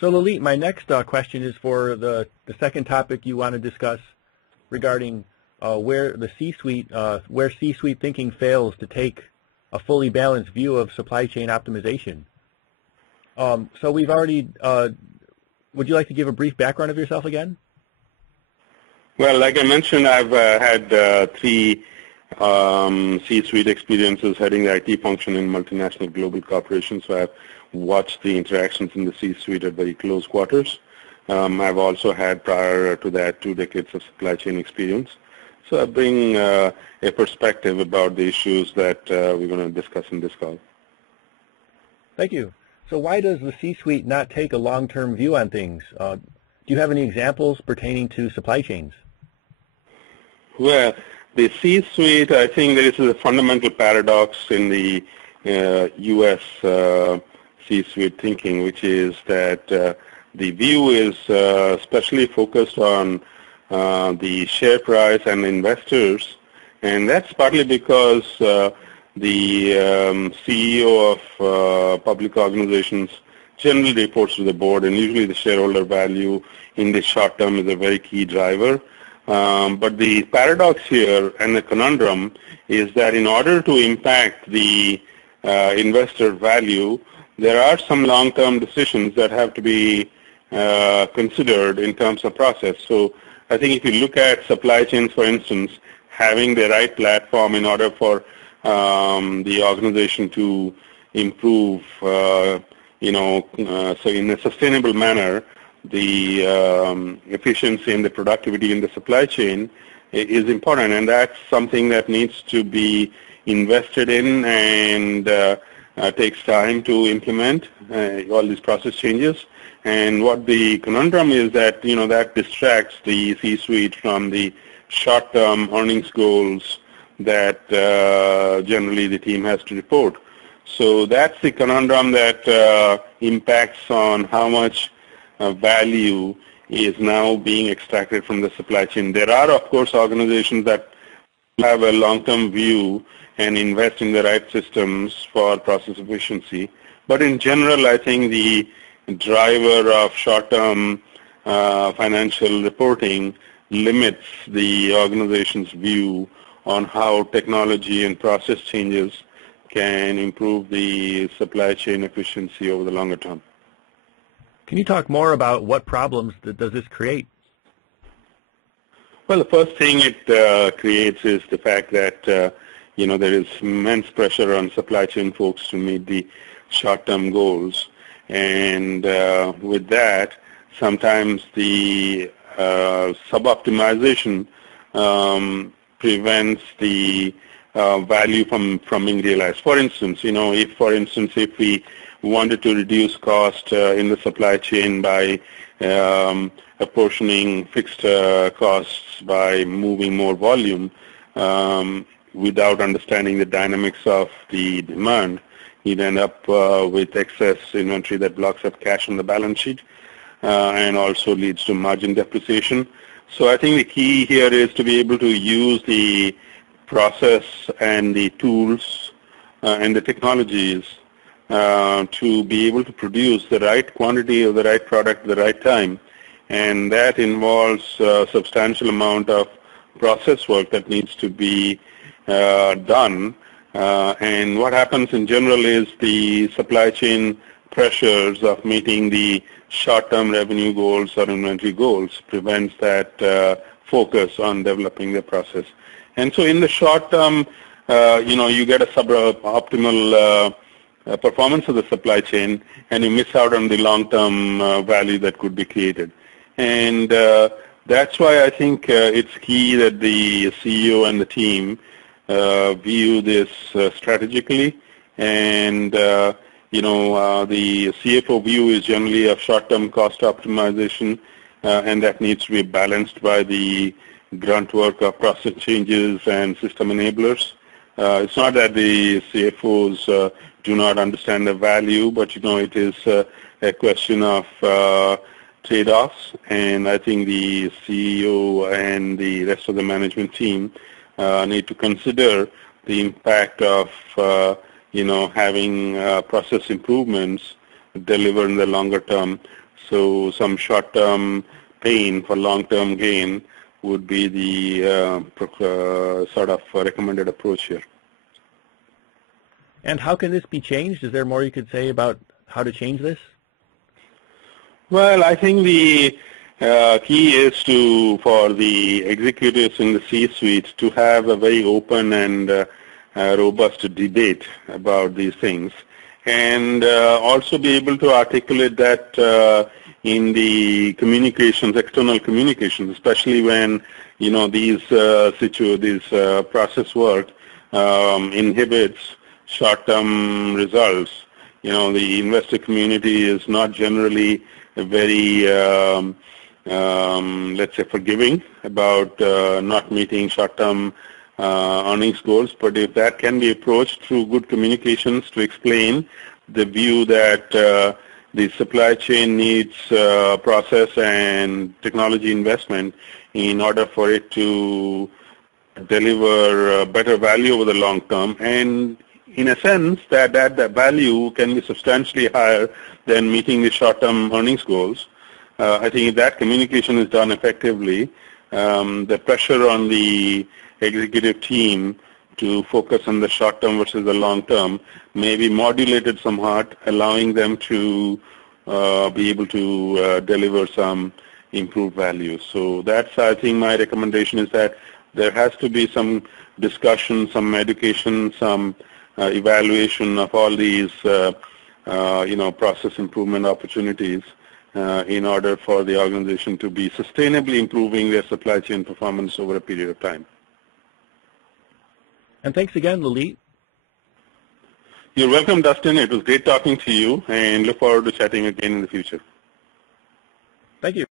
So Lalit, my next question is for the second topic you want to discuss regarding where the C-suite, where C-suite thinking fails to take a fully balanced view of supply chain optimization. So we've already, would you like to give a brief background of yourself again? Well, like I mentioned, I've had three C-suite experiences heading the IT function in multinational global corporations, so I've watched the interactions in the C-suite at very close quarters. I've also had, prior to that, 2 decades of supply chain experience. So I bring a perspective about the issues that we're going to discuss in this call. Thank you. So why does the C-suite not take a long-term view on things? Do you have any examples pertaining to supply chains? Well, the C-suite, I think there is a fundamental paradox in the U.S. C-suite thinking, which is that the view is especially focused on the share price and investors, and that's partly because the CEO of public organizations generally reports to the board, and usually the shareholder value in the short term is a very key driver. But the paradox here and the conundrum is that in order to impact the investor value, there are some long-term decisions that have to be considered in terms of process. So I think if you look at supply chains, for instance, having the right platform in order for the organization to improve, so in a sustainable manner, the efficiency and the productivity in the supply chain is important, and that's something that needs to be invested in and takes time to implement all these process changes. And what the conundrum is that, that distracts the C-suite from the short-term earnings goals that generally the team has to report. So that's the conundrum that impacts on how much value is now being extracted from the supply chain. There are, of course, organizations that have a long-term view and invest in the right systems for process efficiency. But in general, I think the driver of short-term financial reporting limits the organization's view on how technology and process changes can improve the supply chain efficiency over the longer term. Can you talk more about what problems does this create? Well, the first thing it creates is the fact that, there is immense pressure on supply chain folks to meet the short-term goals. And with that, sometimes the sub-optimization prevents the value from being realized. For instance, if we wanted to reduce cost in the supply chain by apportioning fixed costs by moving more volume without understanding the dynamics of the demand, you'd end up with excess inventory that blocks up cash on the balance sheet and also leads to margin depreciation. So I think the key here is to be able to use the process and the tools and the technologies to be able to produce the right quantity of the right product at the right time. And that involves a substantial amount of process work that needs to be done. And what happens in general is the supply chain pressures of meeting the short-term revenue goals or inventory goals prevents that focus on developing the process. And so in the short term, you get a suboptimal performance of the supply chain, and you miss out on the long-term value that could be created. And that's why I think it's key that the CEO and the team view this strategically. And, the CFO view is generally of short-term cost optimization, and that needs to be balanced by the grunt work of process changes and system enablers. It's not that the CFOs do not understand the value, but, it is a question of trade-offs, and I think the CEO and the rest of the management team need to consider the impact of, having process improvements delivered in the longer term. So some short-term pain for long-term gain would be the sort of recommended approach here. And how can this be changed? Is there more you could say about how to change this? Well, I think the key is for the executives in the C-suite to have a very open and robust debate about these things, and also be able to articulate that in the communications, external communications, especially when these process work inhibits short-term results. The investor community is not generally very, let's say, forgiving about not meeting short-term earnings goals. But if that can be approached through good communications to explain the view that the supply chain needs process and technology investment in order for it to deliver better value over the long term, and in a sense that the value can be substantially higher than meeting the short-term earnings goals. I think if that communication is done effectively, the pressure on the executive team to focus on the short term versus the long term may be modulated somewhat, allowing them to be able to deliver some improved value. So that's, I think, my recommendation is that there has to be some discussion, some education, some evaluation of all these process improvement opportunities in order for the organization to be sustainably improving their supply chain performance over a period of time. And thanks again, Lalit. You're welcome, Dustin. It was great talking to you, and look forward to chatting again in the future. Thank you.